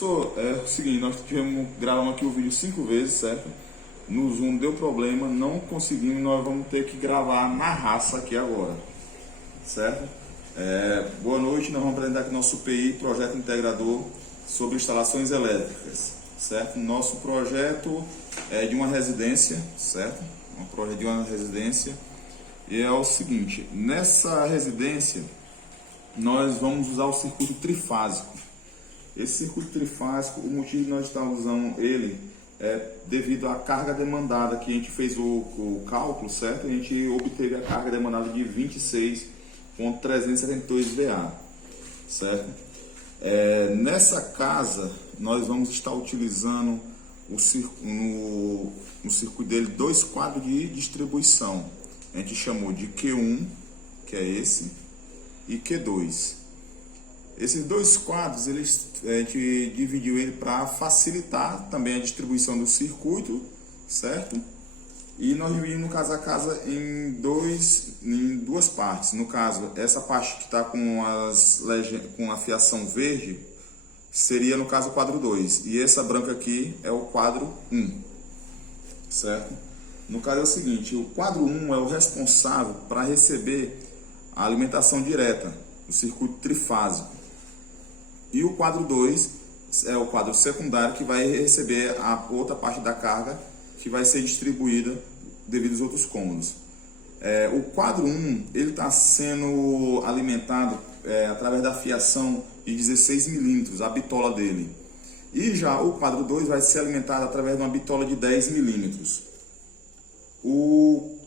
Professor, é o seguinte, nós gravamos aqui o vídeo 5 vezes, certo? No Zoom deu problema, não conseguimos, nós vamos ter que gravar na raça aqui agora, certo? Boa noite, nós vamos apresentar aqui nosso PI, Projeto Integrador sobre Instalações Elétricas, certo? Nosso projeto é de uma residência, certo? Um projeto de uma residência, e é o seguinte, nessa residência nós vamos usar o circuito trifásico. Esse circuito trifásico, o motivo de nós estarmos usando ele é devido à carga demandada, que a gente fez o cálculo, certo? A gente obteve a carga demandada de 26.372 VA, certo? Nessa casa, nós vamos estar utilizando no circuito dele 2 quadros de distribuição. A gente chamou de Q1, que é esse, e Q2. Esses 2 quadros, a gente dividiu ele para facilitar também a distribuição do circuito, certo? E nós dividimos, no caso, a casa em duas partes. No caso, essa parte que está com a fiação verde seria, no caso, o quadro 2. E essa branca aqui é o quadro 1, certo? No caso é o seguinte, o quadro 1 é o responsável para receber a alimentação direta, o circuito trifásico. E o quadro 2 é o quadro secundário, que vai receber a outra parte da carga que vai ser distribuída devido aos outros cômodos. O quadro 1 ele está sendo alimentado através da fiação de 16 milímetros, a bitola dele. E já o quadro 2 vai ser alimentado através de uma bitola de 10 milímetros.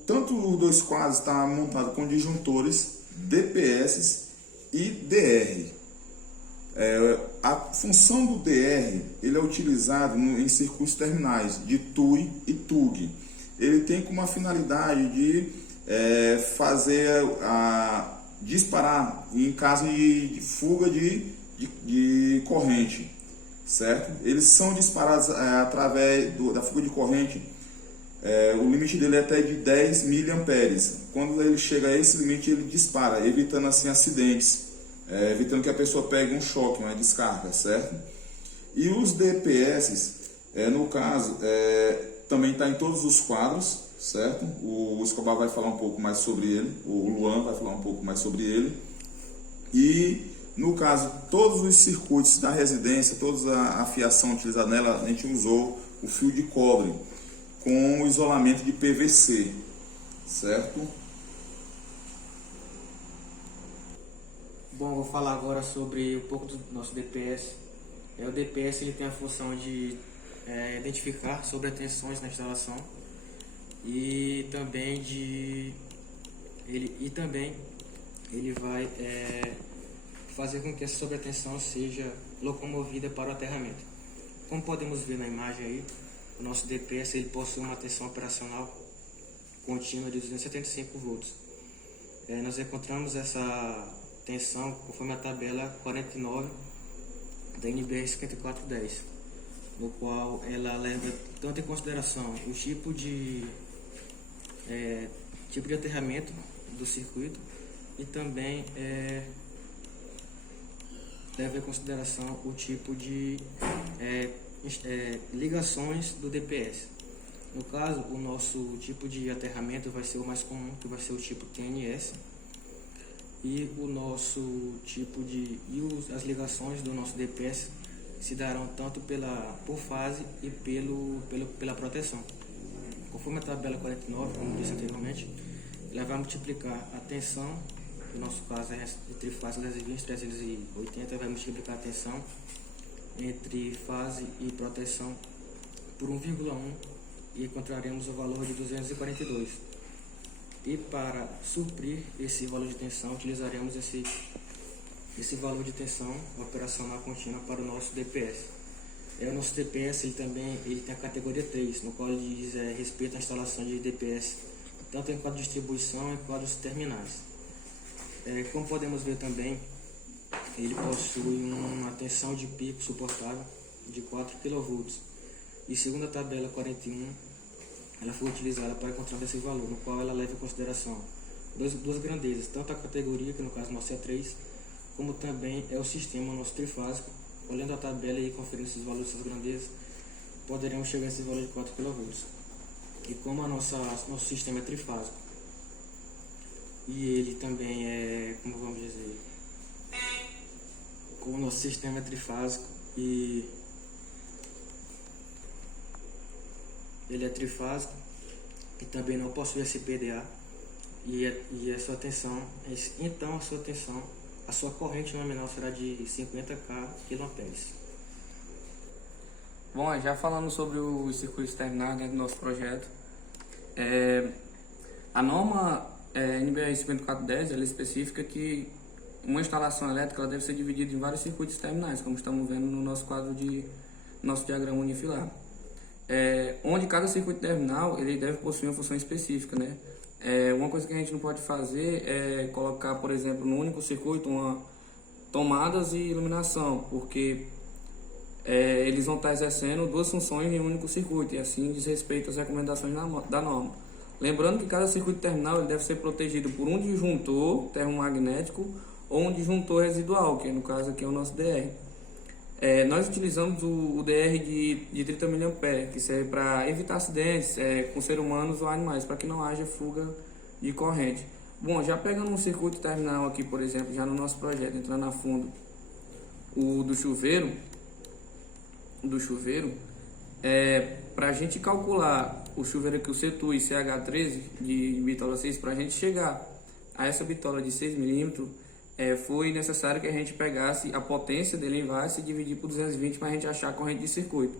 Tanto os 2 quadros estão montados com disjuntores DPS e DR. A função do DR ele é utilizado em circuitos terminais de TUI e TUG. Ele tem como uma finalidade de disparar em caso de fuga de corrente, certo? Eles são disparados através da fuga de corrente. O limite dele é até de 10 mA. Quando ele chega a esse limite, ele dispara, evitando assim acidentes, evitando que a pessoa pegue um choque, uma descarga, certo? E os DPS, no caso, também está em todos os quadros, certo? O Escobar vai falar um pouco mais sobre ele, o Luan vai falar um pouco mais sobre ele. E, no caso, todos os circuitos da residência, toda a fiação utilizada nela, a gente usou o fio de cobre com o isolamento de PVC, certo? Bom, vou falar agora sobre um pouco do nosso DPS. O DPS ele tem a função de identificar sobretensões na instalação e também ele vai fazer com que essa sobretensão seja locomovida para o aterramento. Como podemos ver na imagem aí, o nosso DPS ele possui uma tensão operacional contínua de 275 volts. Nós encontramos essa tensão conforme a tabela 49 da NBR 5410, no qual ela leva tanto em consideração o tipo de aterramento do circuito e também leva em consideração o tipo de ligações do DPS. No caso, o nosso tipo de aterramento vai ser o mais comum, que vai ser o tipo TNS. E o nosso tipo as ligações do nosso DPS se darão tanto por fase e pela proteção. Conforme a tabela 49, como disse anteriormente, ela vai multiplicar a tensão, no nosso caso é entre fase 220 e 380, vai multiplicar a tensão entre fase e proteção por 1,1 e encontraremos o valor de 242. E para suprir esse valor de tensão, utilizaremos esse valor de tensão operacional contínua para o nosso DPS. O nosso DPS ele tem a categoria 3, no qual ele diz respeito à instalação de DPS, tanto em quadro de distribuição e quadros terminais. Como podemos ver também, ele possui uma tensão de pico suportável de 4 kV. E segundo a tabela 41, ela foi utilizada para encontrar esse valor, no qual ela leva em consideração duas grandezas, tanto a categoria, que no caso nosso é 3, como também é o sistema nosso trifásico, olhando a tabela e conferindo esses valores, essas grandezas, poderemos chegar a esse valor de 4 kV. E como nosso sistema é trifásico, e ele também é, como vamos dizer, como o nosso sistema é trifásico e ele é trifásico e também não possui SPDA e a sua tensão, então a sua corrente nominal será de 50 kA. Bom, já falando sobre os circuitos terminais dentro do nosso projeto, a norma NBR 5410 ela especifica que uma instalação elétrica ela deve ser dividida em vários circuitos terminais, como estamos vendo no nosso quadro nosso diagrama unifilar. Onde cada circuito terminal ele deve possuir uma função específica, né? Uma coisa que a gente não pode fazer é colocar, por exemplo, no único circuito tomadas e iluminação, porque eles vão estar exercendo duas funções em um único circuito e assim diz respeito às recomendações da norma. Lembrando que cada circuito terminal ele deve ser protegido por um disjuntor termomagnético ou um disjuntor residual, que no caso aqui é o nosso DR. Nós utilizamos o DR de 30 mA, que serve para evitar acidentes com seres humanos ou animais, para que não haja fuga de corrente. Bom, já pegando um circuito terminal aqui, por exemplo, já no nosso projeto, entrando a fundo, o do chuveiro, para a gente calcular o chuveiro aqui, o CETUI CH13 de bitola 6, para a gente chegar a essa bitola de 6 mm, foi necessário que a gente pegasse a potência dele em watts e dividir por 220 para a gente achar a corrente de circuito.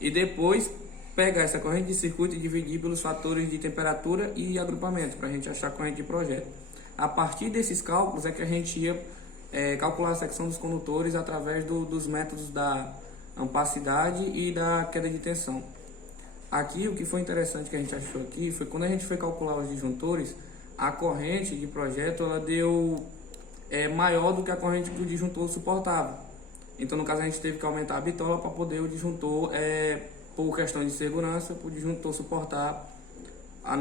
E depois pegar essa corrente de circuito e dividir pelos fatores de temperatura e agrupamento para a gente achar a corrente de projeto. A partir desses cálculos é que a gente ia calcular a secção dos condutores através dos métodos da ampacidade e da queda de tensão. Aqui o que foi interessante que a gente achou aqui foi quando a gente foi calcular os disjuntores, a corrente de projeto ela deu maior do que a corrente que o disjuntor suportava. Então no caso a gente teve que aumentar a bitola para poder o disjuntor, por questão de segurança, para o disjuntor suportar o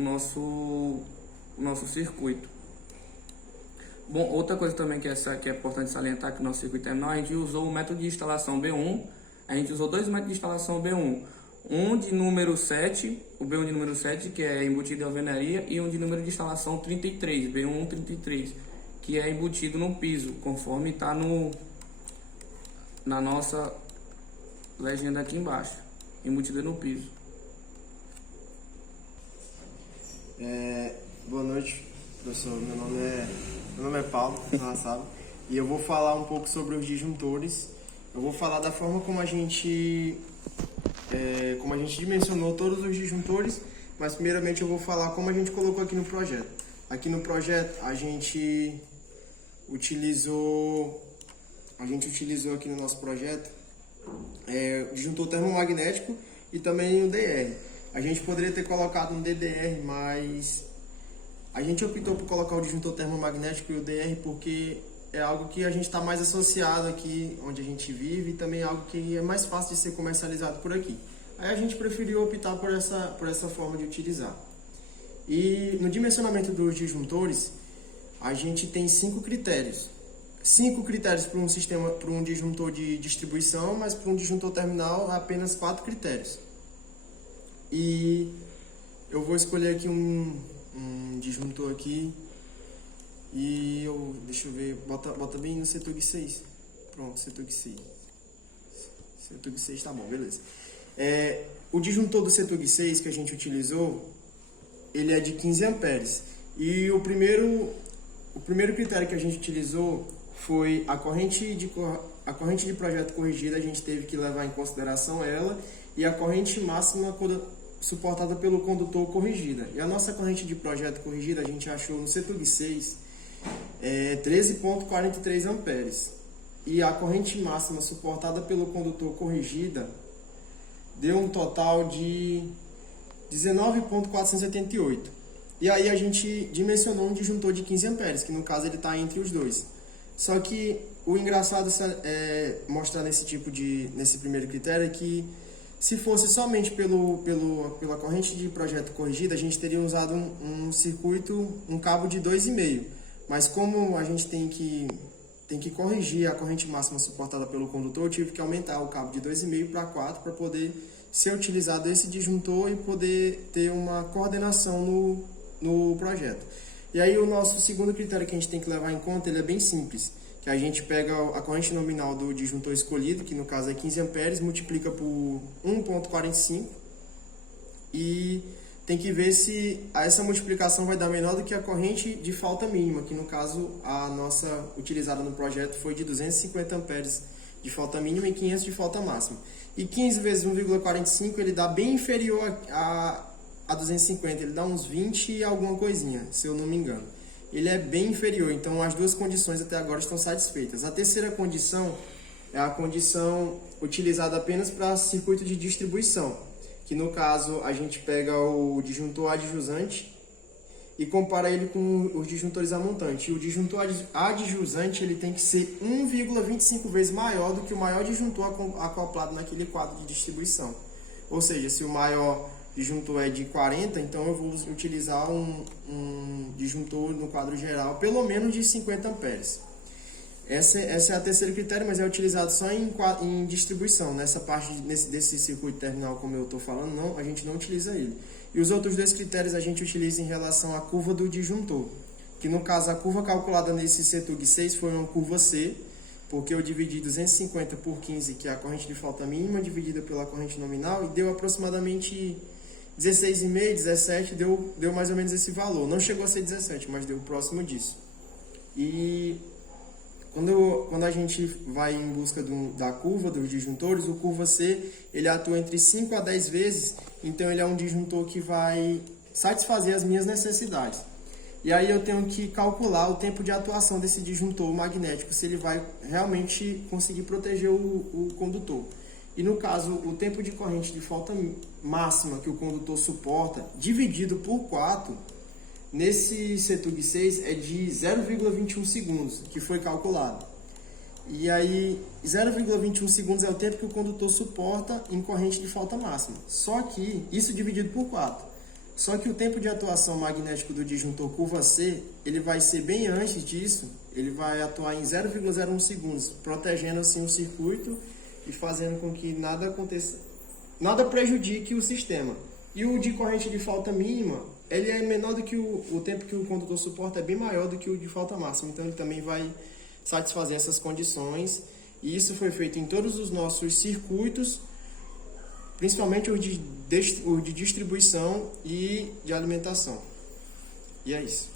nosso circuito. Bom, outra coisa também que é importante salientar que no nosso circuito terminal, a gente usou o método de instalação B1, a gente usou dois métodos de instalação B1, um de número 7, o B1 de número 7, que é embutido em alvenaria, e um de número de instalação 33, B1 33, que é embutido no piso, conforme está na nossa legenda aqui embaixo, embutido no piso. Boa noite, professor. Meu nome é Paulo, sabe? E eu vou falar um pouco sobre os disjuntores. Eu vou falar da forma como a gente dimensionou todos os disjuntores, mas primeiramente eu vou falar como a gente colocou aqui no projeto. Aqui no projeto a gente utilizou aqui no nosso projeto o disjuntor termomagnético e também o DR. A gente poderia ter colocado um DDR, mas a gente optou por colocar o disjuntor termomagnético e o DR porque é algo que a gente está mais associado aqui onde a gente vive e também é algo que é mais fácil de ser comercializado por aqui. Aí a gente preferiu optar por essa forma de utilizar. E no dimensionamento dos disjuntores, a gente tem 5 critérios. 5 critérios para um disjuntor de distribuição, mas para um disjuntor terminal apenas 4 critérios. E eu vou escolher aqui um disjuntor aqui e deixa eu ver, bota bem no CETUG 6. Pronto, CETUG 6. CETUG 6 tá bom, beleza. O disjuntor do CETUG 6 que a gente utilizou, ele é de 15 amperes. E o primeiro critério que a gente utilizou foi a corrente de projeto corrigida, a gente teve que levar em consideração ela, e a corrente máxima suportada pelo condutor corrigida. E a nossa corrente de projeto corrigida a gente achou no CETUG 6 13,43 amperes. E a corrente máxima suportada pelo condutor corrigida deu um total de 19,488. E aí a gente dimensionou um disjuntor de 15 amperes, que no caso ele está entre os dois. Só que o engraçado mostrar nesse primeiro critério é que se fosse somente pela corrente de projeto corrigida, a gente teria usado um circuito, um cabo de 2,5. Mas como a gente tem que tem que corrigir a corrente máxima suportada pelo condutor, eu tive que aumentar o cabo de 2,5 para 4 para poder ser utilizado esse disjuntor e poder ter uma coordenação no projeto. E aí o nosso segundo critério que a gente tem que levar em conta, ele é bem simples, que a gente pega a corrente nominal do disjuntor escolhido, que no caso é 15 amperes, multiplica por 1,45 e tem que ver se essa multiplicação vai dar menor do que a corrente de falta mínima, que no caso a nossa utilizada no projeto foi de 250 amperes de falta mínima e 500 de falta máxima. E 15 vezes 1,45 ele dá bem inferior a 250, ele dá uns 20 e alguma coisinha, se eu não me engano. Ele é bem inferior, então as duas condições até agora estão satisfeitas. A terceira condição é a condição utilizada apenas para circuito de distribuição, que no caso a gente pega o disjuntor adjusante e compara ele com os disjuntores a montante. E o disjuntor adjusante ele tem que ser 1,25 vezes maior do que o maior disjuntor acoplado naquele quadro de distribuição. Ou seja, se o maior disjuntor é de 40, então eu vou utilizar um disjuntor no quadro geral pelo menos de 50 amperes. Essa é a terceira critério, mas é utilizado só em distribuição. Nessa parte desse circuito terminal, como eu estou falando, não, a gente não utiliza ele. E os outros dois critérios a gente utiliza em relação à curva do disjuntor, que no caso a curva calculada nesse CETUG 6 foi uma curva C, porque eu dividi 250 por 15, que é a corrente de falta mínima, dividida pela corrente nominal, e deu aproximadamente 16,5, 17, deu mais ou menos esse valor. Não chegou a ser 17, mas deu próximo disso. E quando a gente vai em busca da curva dos disjuntores, o curva C ele atua entre 5 a 10 vezes, então ele é um disjuntor que vai satisfazer as minhas necessidades. E aí eu tenho que calcular o tempo de atuação desse disjuntor magnético, se ele vai realmente conseguir proteger o condutor. E no caso, o tempo de corrente de falta máxima que o condutor suporta, dividido por 4, nesse CETUG 6 é de 0,21 segundos, que foi calculado. E aí, 0,21 segundos é o tempo que o condutor suporta em corrente de falta máxima. Só que, isso dividido por 4. Só que o tempo de atuação magnético do disjuntor curva C, ele vai ser bem antes disso, ele vai atuar em 0,01 segundos, protegendo assim o circuito e fazendo com que nada aconteça, nada prejudique o sistema. E o de corrente de falta mínima, ele é menor do que o tempo que o condutor suporta, é bem maior do que o de falta máxima, então ele também vai satisfazer essas condições, e isso foi feito em todos os nossos circuitos, principalmente os de distribuição e de alimentação. E é isso.